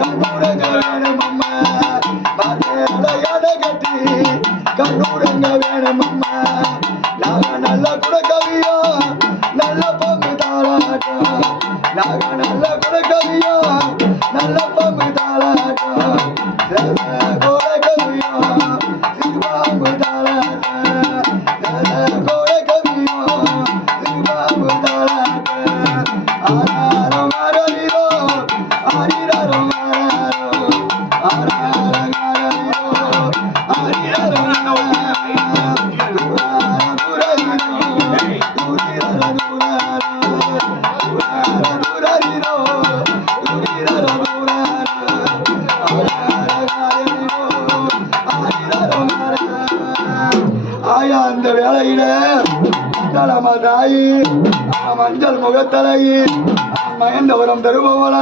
கண்ணூரங்க வேணும் அம்மா மலையாட கட்டி கண்ணூரங்க வேணும் அம்மா நாங்க நல்ல குடக்கவியோ நல்ல பங்கு தாளாட்டம் நாங்க நல்ல குடக்கவியோ நல்ல பங்கு தாளாட்டம் குடக்கவியோ சிவாம்பு தாளாட்டம் குடக்கவியோ சிவாம்பு தாளாட்டம் ஆராரம் ஆரலிரோ ஆரிராரம் ஆராரம் ஆரலிரோ ஆரிராரம் ஆயா அந்த வேளையில நம்ம தாயி மஞ்சள் முகத்தலை மயந்தவரம் தருபவள